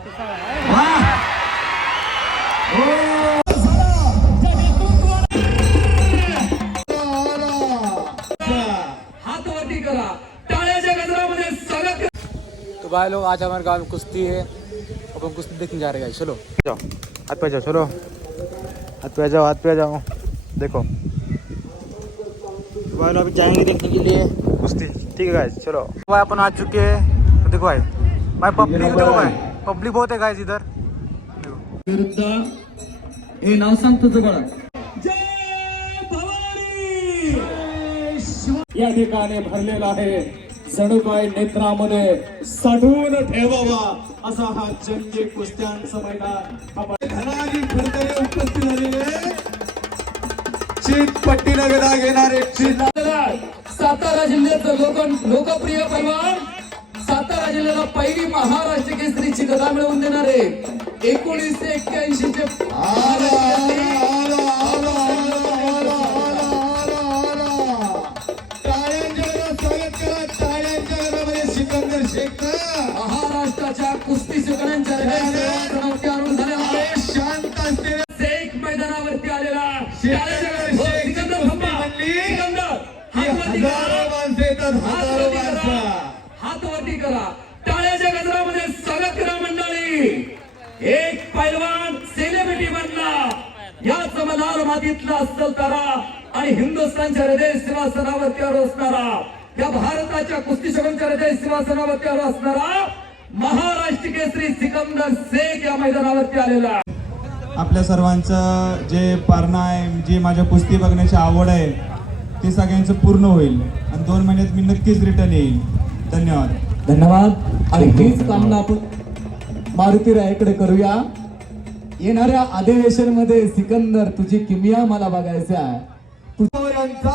हाथ वरती करा, टाळ्याच्या गजरामध्ये स्वागत। तो भाई लोग आज हमारे गाँव में कुश्ती है, अपन कुश्ती देखने जा रहे हैं। चलो जाओ, हाथ पे जाओ, चलो हाथ पे जाओ, हाथ पे जाओ। देखो तो भाई लोग अभी जाएंगे देखने के लिए कुश्ती। ठीक है गाइस, चलो भाई अपन आ चुके हैं। तो देखो भाई पब्लिक, देखो भाई पब्लिक बहुत है गाइस इधर। विरुद्ध हे नाव सांग तुझं बाळा। जय भवानी। या ठिकाणी भरलेला आहे, जणू काय नेत्रामध्ये साठवून ठेवावा असा हा जंगी कुस्त्यांचं मैदान। धनाजी फडतरे उपस्थित झालेले चितपट्टी नगदा घेणारे सातारा जिल्ह्याचं लोकप्रिय पैलवान, सातारा जिल्ह्याला पहिली महाराष्ट्र केसरीची गदा मिळवून देणारे 1981 चे सिकंदर शेख महाराष्ट्राच्या कुस्ती सुकण्यांच्या शांत असलेल्या शेख मैदानावरती आलेला हात वरती करा, टाळ्याच्या गजरामध्ये स्वागत करा मंडळी। एक पैलवान सेलिब्रिटी बनला, याच मलाल मातीतला अस्सल तारा आणि हिंदुस्थानच्या हृदय सिंहासनावरती असणारा, या भारताच्या कुस्ती शोकांच्या हृदय सिंहासनावरती असणारा महाराष्ट्र केसरी सिकंदर शेख या मैदानावरती आलेला। आपल्या सर्वांचं जे पारणा आहे, जी माझ्या कुस्ती बघण्याची आवड आहे, ते सगळ्यांचं पूर्ण होईल आणि 2 महिन्यात मी नक्कीच रिटर्न येईल। धन्यवाद। धन्यवाद। आणि हीच कामना आपण मारुती रायाकडे करूया। येणाऱ्या अधिवेशन मध्ये सिकंदर तुझी किमिया मला बघायची आहे। गोविंद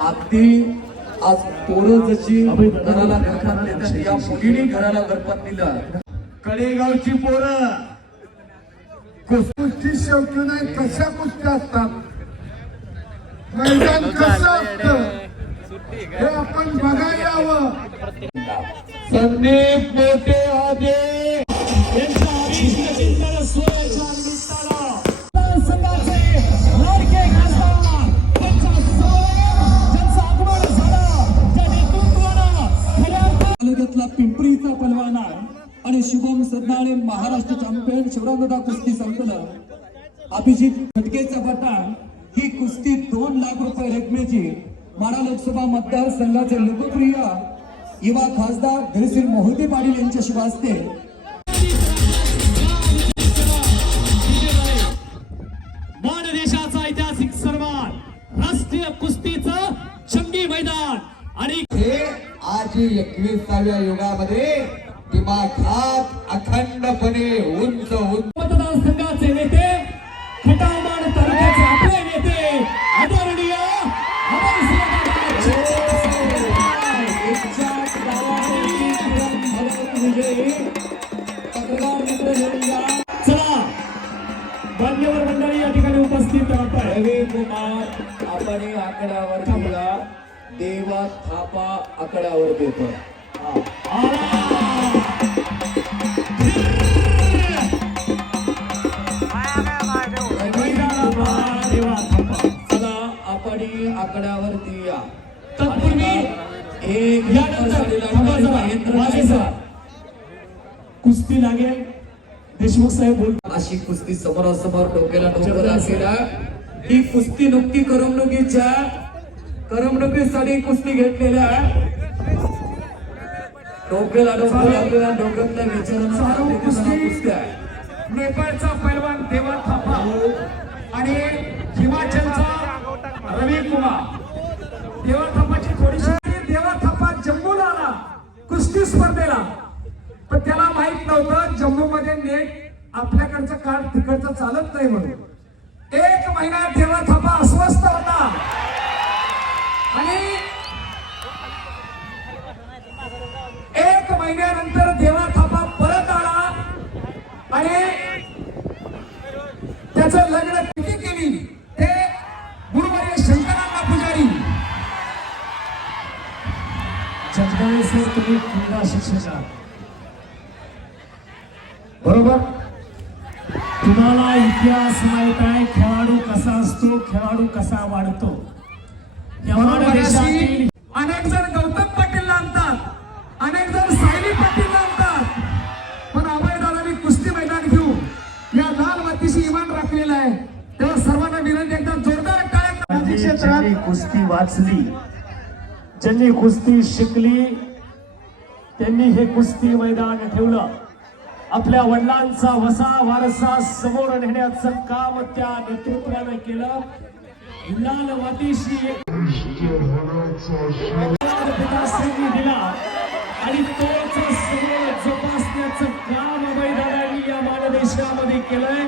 अगदी आज पोरं जशी घराला घरपात देतात, या मुलीने घराला घरपात दिलं। कडेगावची पोरं कुस्ती शौकी नाही, कशा कुस्त्या असतात, मैदान कसं असतं हे आपण बघायला यावं। संदीप मोठे आदे यांच्या अभिषेकाच्या सोहळ्याच्या निमित्तानं संघाचे लाडके खासदार त्यांचा सोहळा ज्यांचा आगमन झालं, त्या नेतृत्वानं खऱ्या तालुक्यातला पिंपरीचा पलवान आहे आणि शुभम सदनाळे महाराष्ट्र चॅम्पियन शिवरामदादा कुस्ती संकलन, अभिजित खटकेचा पठाण ही कुस्ती 2 लाख रुपये रकमेची माढा लोकसभा मतदारसंघाचे लोकप्रिय युवा खासदार धैर्यशील मोहिते पाटील यांच्या शुभ हस्ते मान देशाचा ऐतिहासिक सन्मान, राष्ट्रीय कुस्तीचं जंगी मैदान आणि हे आज 21व्या युगामध्ये दिमाखात अखंडपणे उंच मतदारसंघाचे नेते, खटावमान तालुक्याचे आपले नेते आदरणीय चला मान्यवर मंडळी या ठिकाणी उपस्थित राहतात। रवी कुमार आपण आकड्यावर थांबला, देवा थापा आकड्यावर देतो। चला आपण आकड्यावरती या। तत्पूर्वी कुस्ती लागेल, देशमुख साहेब बोलतात। अशी कुस्ती समोरासमोर डोक्याला डोकं लागलेला, ही कुस्ती नुकती करमणुकीसाठी कुस्ती घेतलेल्या, डोक्याला डोकं लागलेला, डोक्यातल्या विचारांना कुस्ती आहे। नेपाळचा पैलवान देवा थापा आणि हिमाचलचा रवी कुमार। देवा थापाची थोडीशी, देवा थापा जम्मूला आला कुस्ती स्पर्धेला, पण त्याला माहित नव्हतं जम्मू मध्ये नेट आपल्याकडचं कार्ड तिकडचं चालत नाही म्हणून। 1 महिना देवा थापा अस्वस्थ होता आणि 1 महिन्यानंतर देवा थापा परत आला आणि त्याचं लग्न किती केली ते गुरुवारी शंकरांना पुजारी जगदळे खरोखरच तुम्ही क्रीडा शिक्षक आहात. बरोबर. तुम्हाला इतिहास माहित आहे, खेळाडू कसा असतो, खेळाडू कसा वाढतो. या देशातील अनेक जण गौतम पाटील आणतात, अनेक जण सायली पाटील आणतात, पण अभयदादांनी कुस्ती मैदान घेऊन या लाल मातीशी इमान राखलेलं आहे. तेव्हा सर्वांना विनंती, एकदा जोरदार टाळ्या. ज्यांनी कुस्ती वाचली, ज्यांनी कुस्ती शिकली, त्यांनी हे कुस्ती मैदान ठेवलं. आपल्या वडिलांचा वसा वारसा समोर नेण्याचं काम त्या नेतृत्वानं केलं. लाल मातीशी पिताश्रींनी दिला आणि तोच समोर जोपासण्याचं काम अभयदादांनी या मानदेशामध्ये केलंय.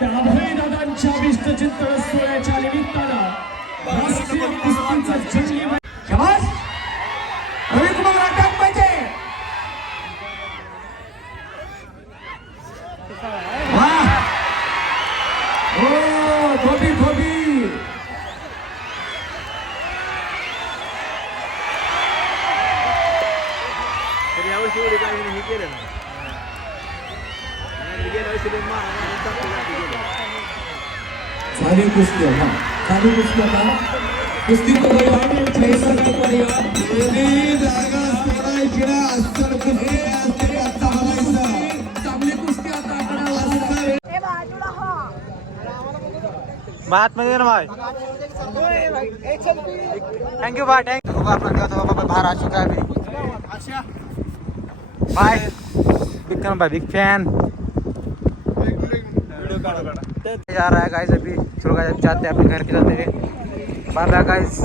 त्या अभयदादांच्या अभिष्टचिंतन सोहळ्याच्या निमित्तानं राष्ट्रीय कुस्तीचं जंगी शाबास. रविकुमार अटक पाहिजे. धोबी धोबी झाली कुस्ती. हा झाली कुस्ती. आता कुस्ती तो चांगली कुस्ती आता आकडा बात मध्ये ना भाई. Thank you bye. थँक्यू अपना देवता बाहर आ चुका है अभी. बाय. बिग फैन भाई, बिग फैन. जा रहा है गाइस अभी. चलो गाइस जाते हैं अपने घर के जाते हैं. Bye bye guys.